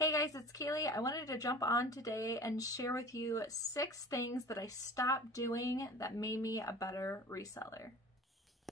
Hey guys, it's Kaylee. I wanted to jump on today and share with you 6 things that I stopped doing that made me a better reseller.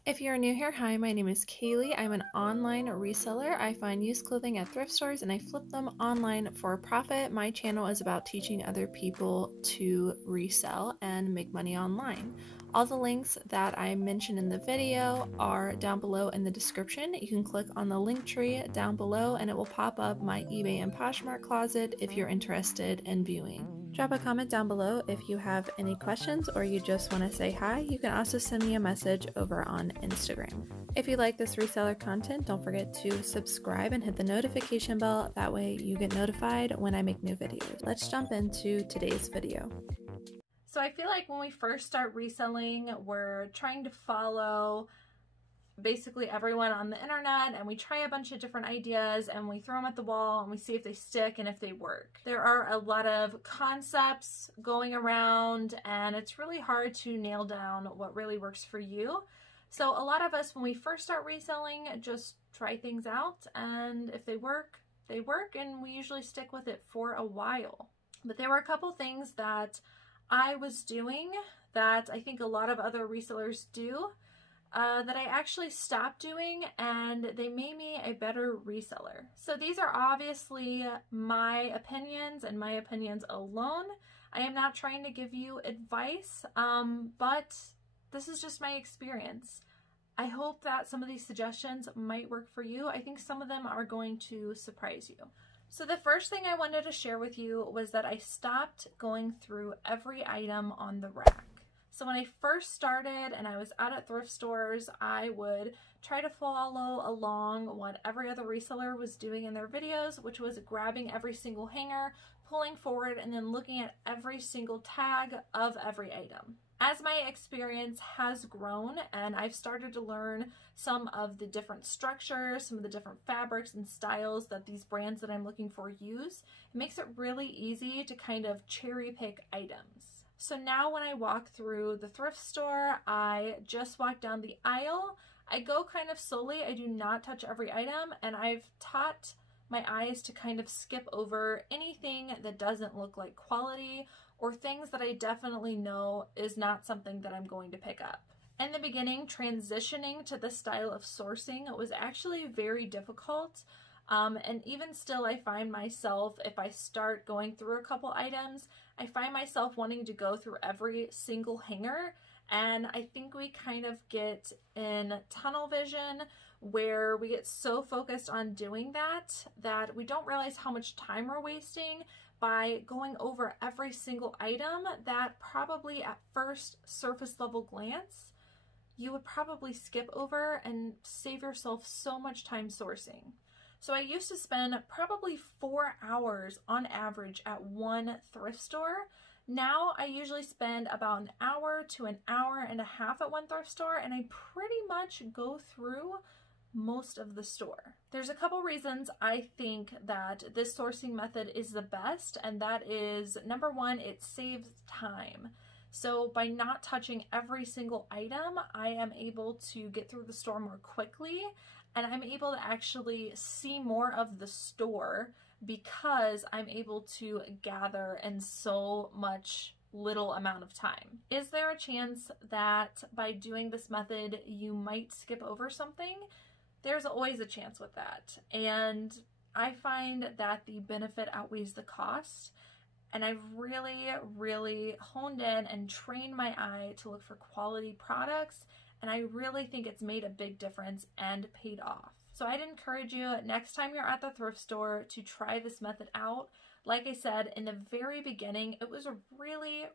If you're new here, hi, my name is Kaylee. I'm an online reseller. I find used clothing at thrift stores and I flip them online for a profit. My channel is about teaching other people to resell and make money online. All the links that I mentioned in the video are down below in the description. You can click on the link tree down below and it will pop up my eBay and Poshmark closet if you're interested in viewing. Drop a comment down below if you have any questions or you just want to say hi. You can also send me a message over on Instagram. If you like this reseller content, don't forget to subscribe and hit the notification bell. That way you get notified when I make new videos. Let's jump into today's video. So I feel like when we first start reselling, we're trying to follow basically everyone on the internet and we try a bunch of different ideas and we throw them at the wall and we see if they stick and if they work. There are a lot of concepts going around and it's really hard to nail down what really works for you. So a lot of us, when we first start reselling, just try things out, and if they work, they work, and we usually stick with it for a while. But there were a couple things that I was doing that I think a lot of other resellers do that I actually stopped doing, and they made me a better reseller. So these are obviously my opinions and my opinions alone. I am not trying to give you advice, but this is just my experience. I hope that some of these suggestions might work for you. I think some of them are going to surprise you. So the first thing I wanted to share with you was that I stopped going through every item on the rack. So when I first started and I was out at thrift stores, I would try to follow along what every other reseller was doing in their videos, which was grabbing every single hanger, pulling forward, and then looking at every single tag of every item. As my experience has grown and I've started to learn some of the different structures, some of the different fabrics and styles that these brands that I'm looking for use, it makes it really easy to kind of cherry pick items. So now when I walk through the thrift store, I just walk down the aisle. I go kind of slowly. I do not touch every item, and I've taught my eyes to kind of skip over anything that doesn't look like quality or things that I definitely know is not something that I'm going to pick up. In the beginning, transitioning to this style of sourcing was actually very difficult. And even still, I find myself, if I start going through a couple items, I find myself wanting to go through every single hanger. And I think we kind of get in tunnel vision where we get so focused on doing that we don't realize how much time we're wasting by going over every single item that probably at first surface level glance you would probably skip over and save yourself so much time sourcing. So I used to spend probably 4 hours on average at one thrift store. Now I usually spend about an hour to an hour and a half at one thrift store, and I pretty much go through most of the store. There's a couple reasons I think that this sourcing method is the best, and that is, number one, it saves time. So by not touching every single item, I am able to get through the store more quickly, and I'm able to actually see more of the store because I'm able to gather in so much little amount of time. Is there a chance that by doing this method you might skip over something? There's always a chance with that, and I find that the benefit outweighs the cost, and I've really honed in and trained my eye to look for quality products, and I really think it's made a big difference and paid off. So I'd encourage you next time you're at the thrift store to try this method out. Like I said, in the very beginning, it was really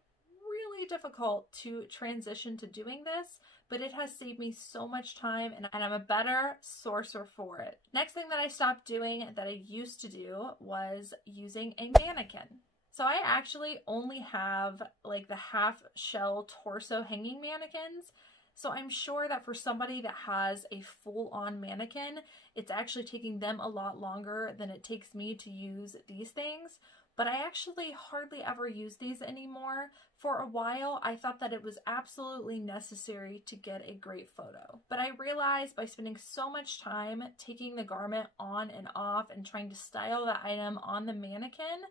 difficult to transition to doing this, but it has saved me so much time and I'm a better sourcer for it. Next thing that I stopped doing that I used to do was using a mannequin. So I actually only have like the half shell torso hanging mannequins. So I'm sure that for somebody that has a full-on mannequin, it's actually taking them a lot longer than it takes me to use these things. but I actually hardly ever use these anymore. For a while, I thought that it was absolutely necessary to get a great photo. But I realized by spending so much time taking the garment on and off and trying to style the item on the mannequin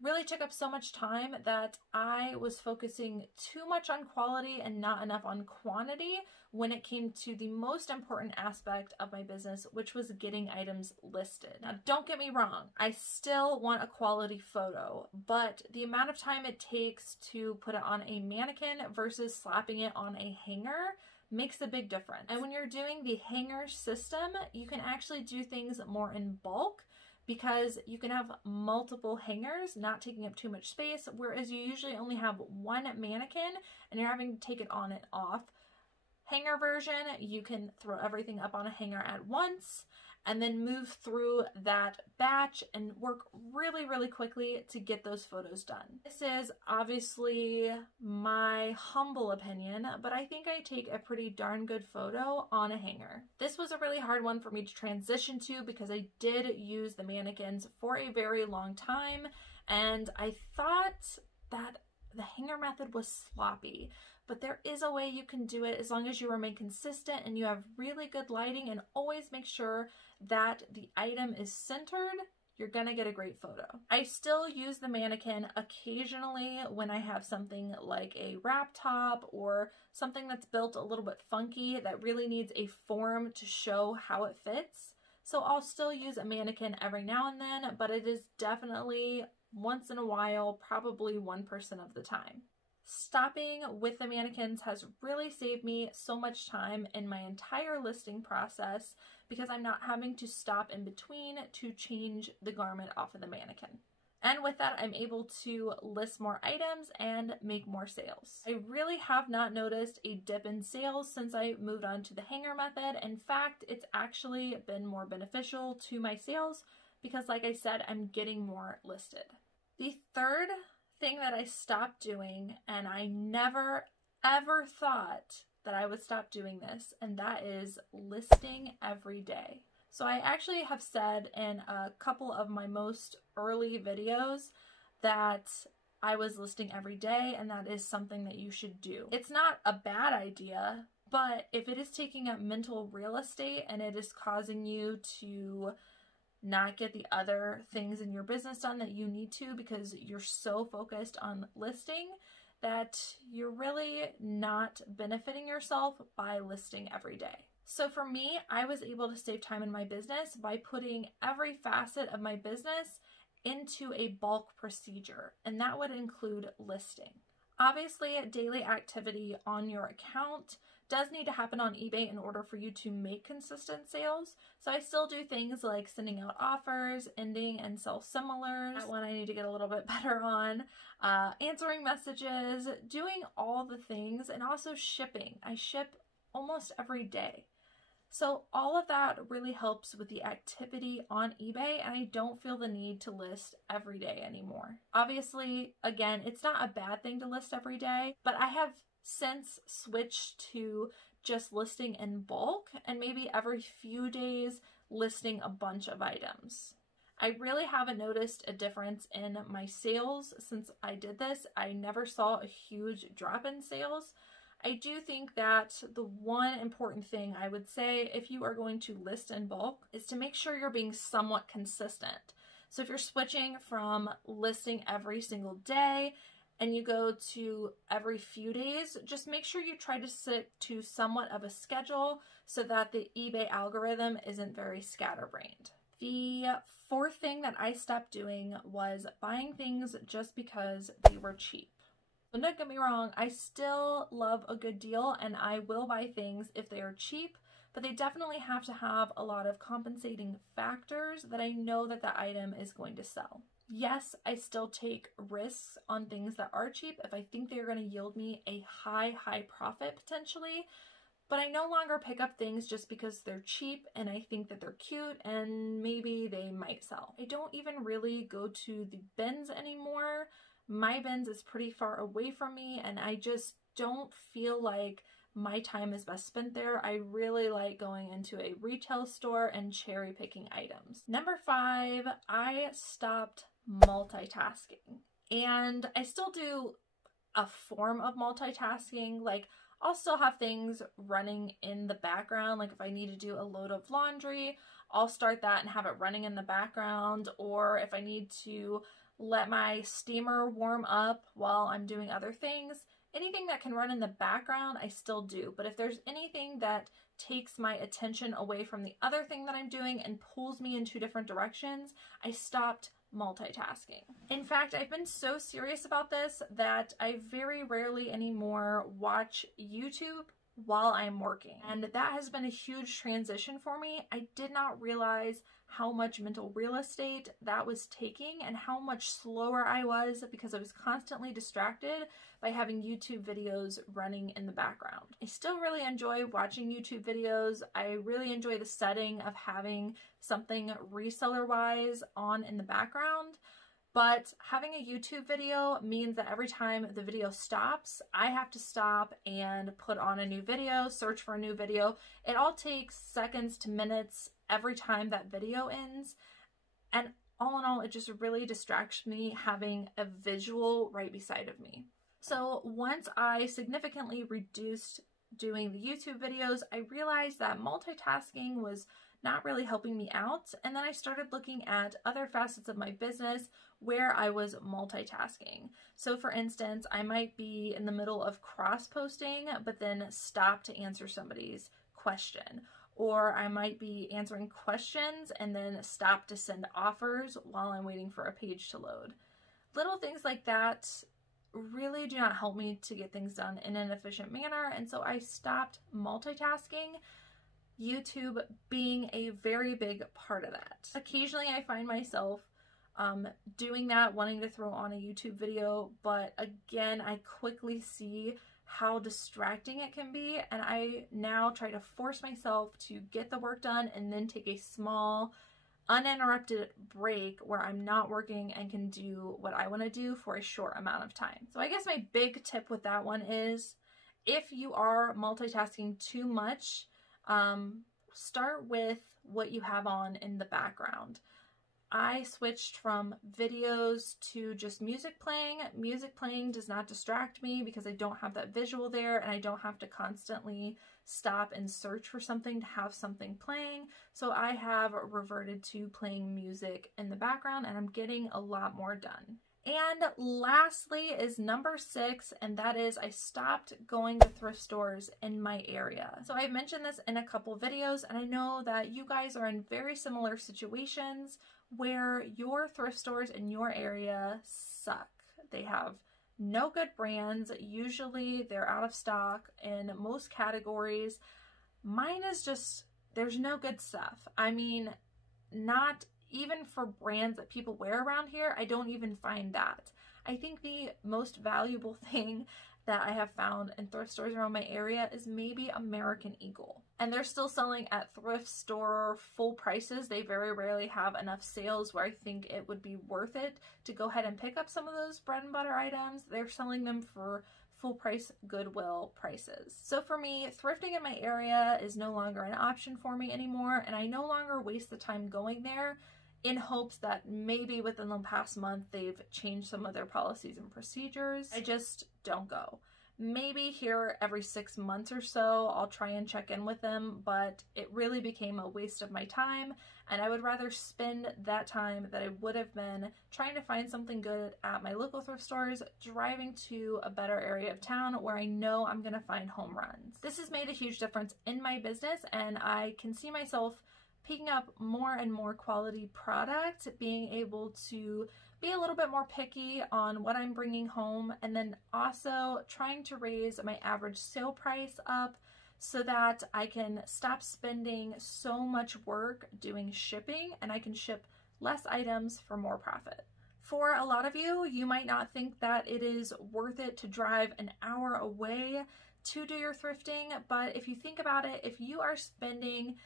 really took up so much time that I was focusing too much on quality and not enough on quantity when it came to the most important aspect of my business, which was getting items listed. Now, don't get me wrong, I still want a quality photo, but the amount of time it takes to put it on a mannequin versus slapping it on a hanger makes a big difference. And when you're doing the hanger system, you can actually do things more in bulk, because you can have multiple hangers, not taking up too much space, whereas you usually only have one mannequin and you're having to take it on and off. Hanger version, you can throw everything up on a hanger at once and then move through that batch and work really, really quickly to get those photos done. This is obviously my humble opinion, but I think I take a pretty darn good photo on a hanger. This was a really hard one for me to transition to because I did use the mannequins for a very long time, and I thought that the hanger method was sloppy. But there is a way you can do it as long as you remain consistent and you have really good lighting, and always make sure that the item is centered. You're gonna get a great photo. I still use the mannequin occasionally when I have something like a wrap top or something that's built a little bit funky that really needs a form to show how it fits. So I'll still use a mannequin every now and then, but it is definitely once in a while, probably 1% of the time. Stopping with the mannequins has really saved me so much time in my entire listing process because I'm not having to stop in between to change the garment off of the mannequin. And with that, I'm able to list more items and make more sales. I really have not noticed a dip in sales since I moved on to the hanger method. In fact, it's actually been more beneficial to my sales because, like I said, I'm getting more listed. The third thing that I stopped doing, and I never ever thought that I would stop doing this, and that is listing every day. So I actually have said in a couple of my most early videos that I was listing every day, and that is something that you should do. It's not a bad idea, but if it is taking up mental real estate and it is causing you to not get the other things in your business done that you need to because you're so focused on listing, that you're really not benefiting yourself by listing every day. So for me, I was able to save time in my business by putting every facet of my business into a bulk procedure, and that would include listing. Obviously, daily activity on your account does need to happen on eBay in order for you to make consistent sales. So I still do things like sending out offers, ending and sell similars. That one I need to get a little bit better on. Answering messages, doing all the things, and also shipping. I ship almost every day. So all of that really helps with the activity on eBay, and I don't feel the need to list every day anymore. Obviously, again, it's not a bad thing to list every day, but I have since switched to just listing in bulk and maybe every few days listing a bunch of items. I really haven't noticed a difference in my sales since I did this. I never saw a huge drop in sales. I do think that the one important thing I would say if you are going to list in bulk is to make sure you're being somewhat consistent. So if you're switching from listing every single day and you go to every few days, just make sure you try to stick to somewhat of a schedule so that the eBay algorithm isn't very scatterbrained. The fourth thing that I stopped doing was buying things just because they were cheap. But don't get me wrong, I still love a good deal and I will buy things if they are cheap, but they definitely have to have a lot of compensating factors that I know that the item is going to sell. Yes, I still take risks on things that are cheap if I think they're going to yield me a high profit potentially, but I no longer pick up things just because they're cheap and I think that they're cute and maybe they might sell. I don't even really go to the bins anymore. My bins is pretty far away from me and I just don't feel like my time is best spent there. I really like going into a retail store and cherry picking items. Number 5, I stopped multitasking. And I still do a form of multitasking. Like, I'll still have things running in the background. Like if I need to do a load of laundry, I'll start that and have it running in the background. Or if I need to let my steamer warm up while I'm doing other things, anything that can run in the background, I still do. But if there's anything that takes my attention away from the other thing that I'm doing and pulls me in 2 different directions, I stopped multitasking. In fact, I've been so serious about this that I very rarely anymore watch YouTube while I'm working. And that has been a huge transition for me. I did not realize how much mental real estate that was taking and how much slower I was because I was constantly distracted by having YouTube videos running in the background. I still really enjoy watching YouTube videos. I really enjoy the setting of having something reseller-wise on in the background. But having a YouTube video means that every time the video stops, I have to stop and put on a new video, search for a new video. It all takes seconds to minutes every time that video ends. And all in all, it just really distracts me having a visual right beside of me. So once I significantly reduced doing the YouTube videos, I realized that multitasking was not really helping me out. And then I started looking at other facets of my business where I was multitasking. So for instance, I might be in the middle of cross-posting, but then stop to answer somebody's question. Or I might be answering questions and then stop to send offers while I'm waiting for a page to load. Little things like that really do not help me to get things done in an efficient manner. And so I stopped multitasking, YouTube being a very big part of that. Occasionally I find myself doing that, wanting to throw on a YouTube video, but again, I quickly see how distracting it can be, and I now try to force myself to get the work done and then take a small, uninterrupted break where I'm not working and can do what I want to do for a short amount of time. So I guess my big tip with that one is, if you are multitasking too much, start with what you have on in the background. I switched from videos to just music playing. Music playing does not distract me because I don't have that visual there and I don't have to constantly stop and search for something to have something playing. So I have reverted to playing music in the background and I'm getting a lot more done. And lastly is number 6, and that is I stopped going to thrift stores in my area. So I've mentioned this in a couple videos, and I know that you guys are in very similar situations where your thrift stores in your area suck. They have no good brands. Usually they're out of stock in most categories. Mine is just, there's no good stuff. I mean, not even for brands that people wear around here, I don't even find that. I think the most valuable thing that I have found in thrift stores around my area is maybe American Eagle. And they're still selling at thrift store full prices. They very rarely have enough sales where I think it would be worth it to go ahead and pick up some of those bread and butter items. They're selling them for full price Goodwill prices. So for me, thrifting in my area is no longer an option for me anymore, and I no longer waste the time going there in hopes that maybe within the past month they've changed some of their policies and procedures. I just don't go. Maybe here every 6 months or so I'll try and check in with them, but it really became a waste of my time, and I would rather spend that time that I would have been trying to find something good at my local thrift stores, driving to a better area of town where I know I'm gonna find home runs. This has made a huge difference in my business, and I can see myself picking up more and more quality product, being able to be a little bit more picky on what I'm bringing home, and then also trying to raise my average sale price up so that I can stop spending so much work doing shipping and I can ship less items for more profit. For a lot of you, you might not think that it is worth it to drive an hour away to do your thrifting, but if you think about it, if you are spending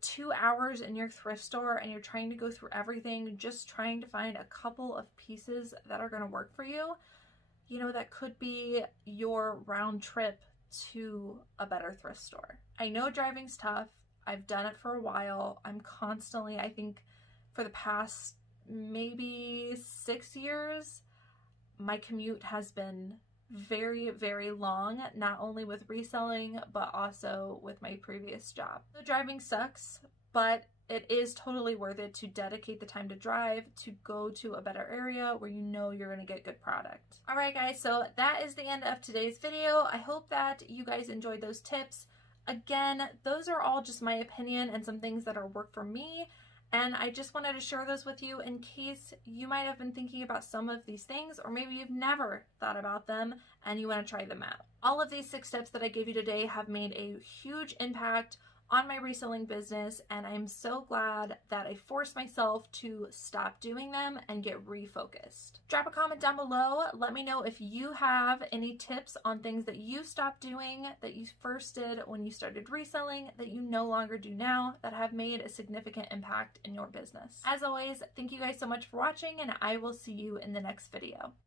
2 hours in your thrift store and you're trying to go through everything, just trying to find a couple of pieces that are going to work for you, that could be your round trip to a better thrift store. I know driving's tough. I've done it for a while. I'm constantly, I think for the past maybe 6 years, my commute has been very, very long, not only with reselling, but also with my previous job. So driving sucks, but it is totally worth it to dedicate the time to drive, to go to a better area where you know you're going to get good product. All right, guys, so that is the end of today's video. I hope that you guys enjoyed those tips. Again, those are all just my opinion and some things that are work for me. And I just wanted to share those with you in case you might have been thinking about some of these things, or maybe you've never thought about them and you want to try them out. All of these 6 tips that I gave you today have made a huge impact on my reselling business, and I'm so glad that I forced myself to stop doing them and get refocused. Drop a comment down below. Let me know if you have any tips on things that you stopped doing, that you first did when you started reselling, that you no longer do now, that have made a significant impact in your business. As always, thank you guys so much for watching, and I will see you in the next video.